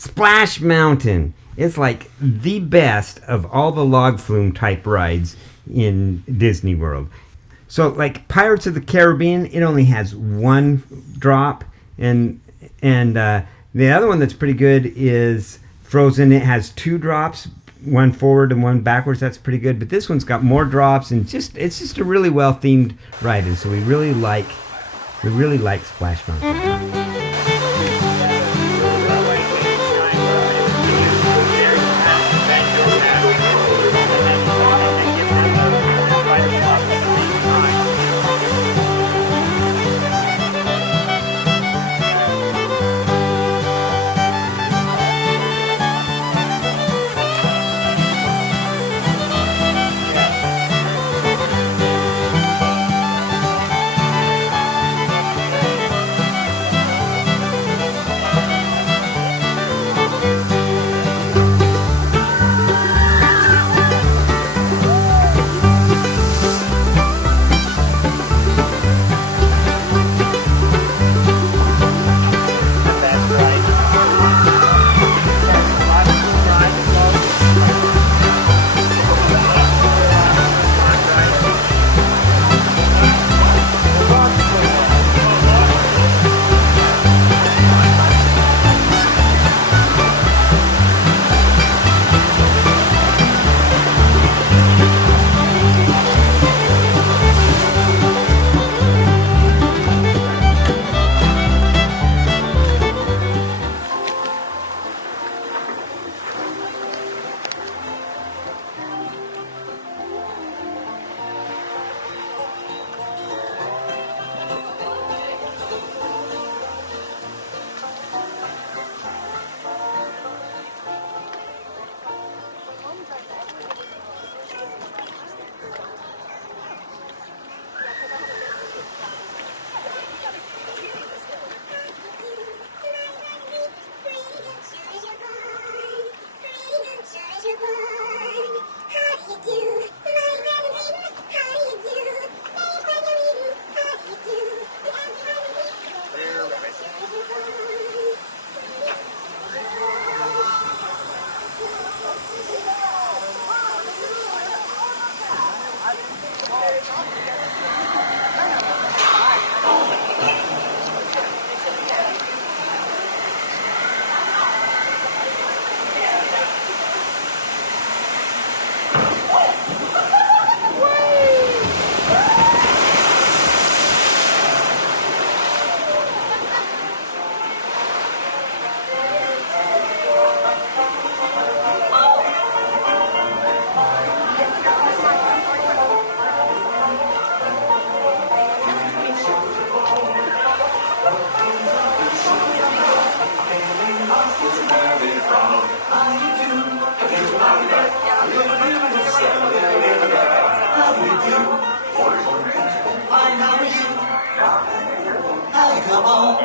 Splash Mountain. It's like the best of all the log flume type rides in Disney World. So like Pirates of the Caribbean, it only has one drop, and the other one that's pretty good is Frozen. It has two drops, one forward and one backwards. That's pretty good. But this one's got more drops, and it's just a really well themed ride, and so we really like Splash Mountain.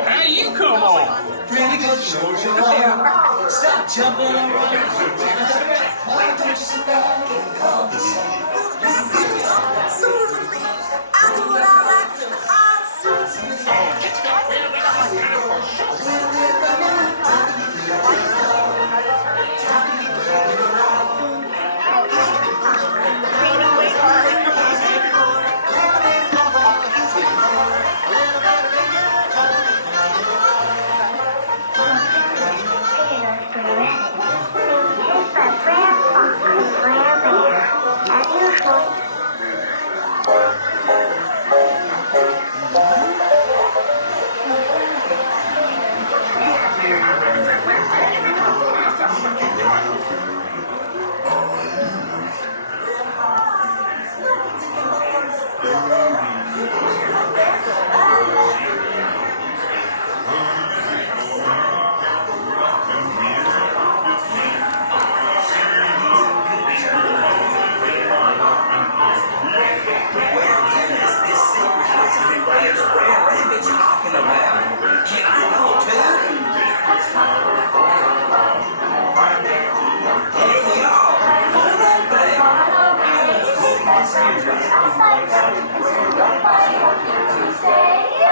Hey, you come on. Pretty good show you on. Stop jumping around. Why don't you sit back and call the song? Suits me. I do what I like and I suits me. A little bit of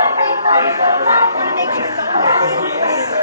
Everybody's alive and making some noise.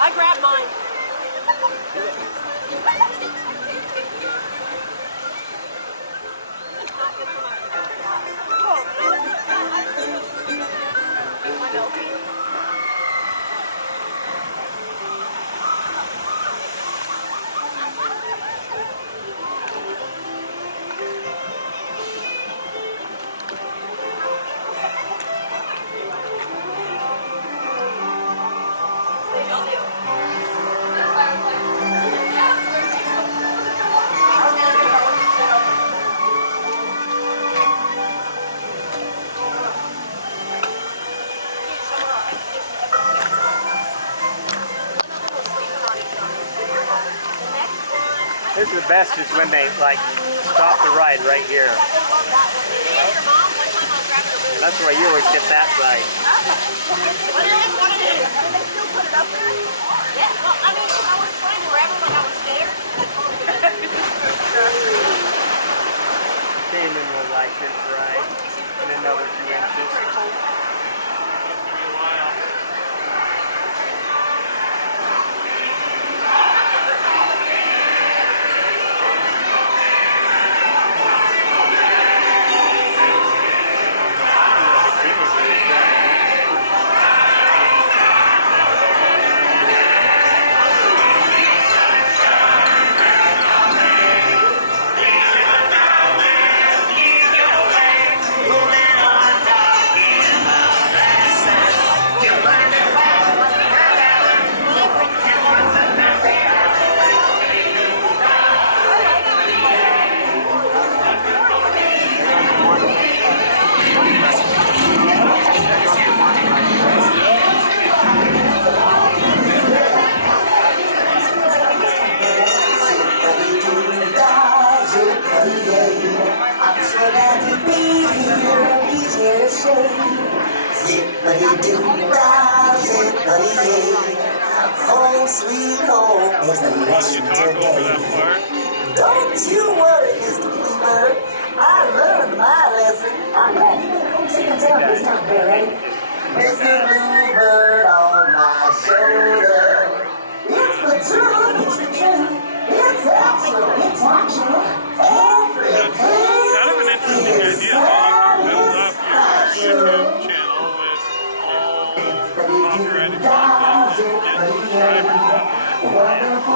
I grabbed mine. This is the best is when they like stop the ride right here. That's where you always get that ride. Damon will like this ride in another few inches. Home sweet home is the lesson today. Don't you worry, Mr. Bluebird. I learned my lesson. I'm glad you made home safe and sound this time, Barry. Mr. Bluebird on my shoulder. It's the truth, it's the truth. It's actual, it's actual. Everything Kind of an interesting idea. Build up your YouTube channel with all copyrighted content, get subscribers out there.